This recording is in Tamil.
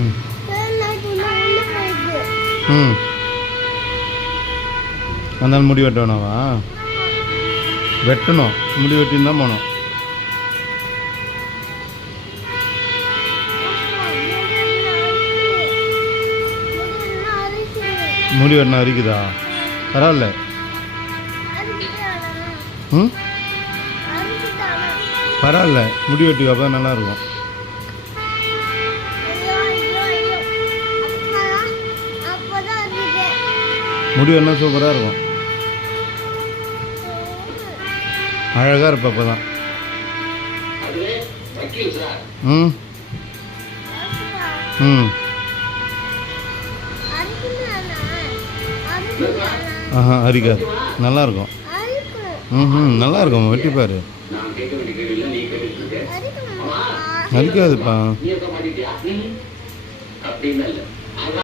ம் ம் அதனால முடி வெட்ட வேணாவா? வெட்டணும், முடி வெட்டின்னு தான் போகணும். முடி வெட்டினா அரிக்குதா? பரவாயில்ல. ம் பரவாயில்ல, முடி வெட்டுக்கு அப்போ தான் நல்லாயிருக்கும். முடி வெட்டினா சூப்பராக இருக்கும், அழகாக இருப்ப அப்போ தான். ம் ம் ஆஹா அரிக்காது, நல்லாயிருக்கும். ம் நல்லா இருக்கும், வெட்டிப்பார். அரிக்காதுப்பா.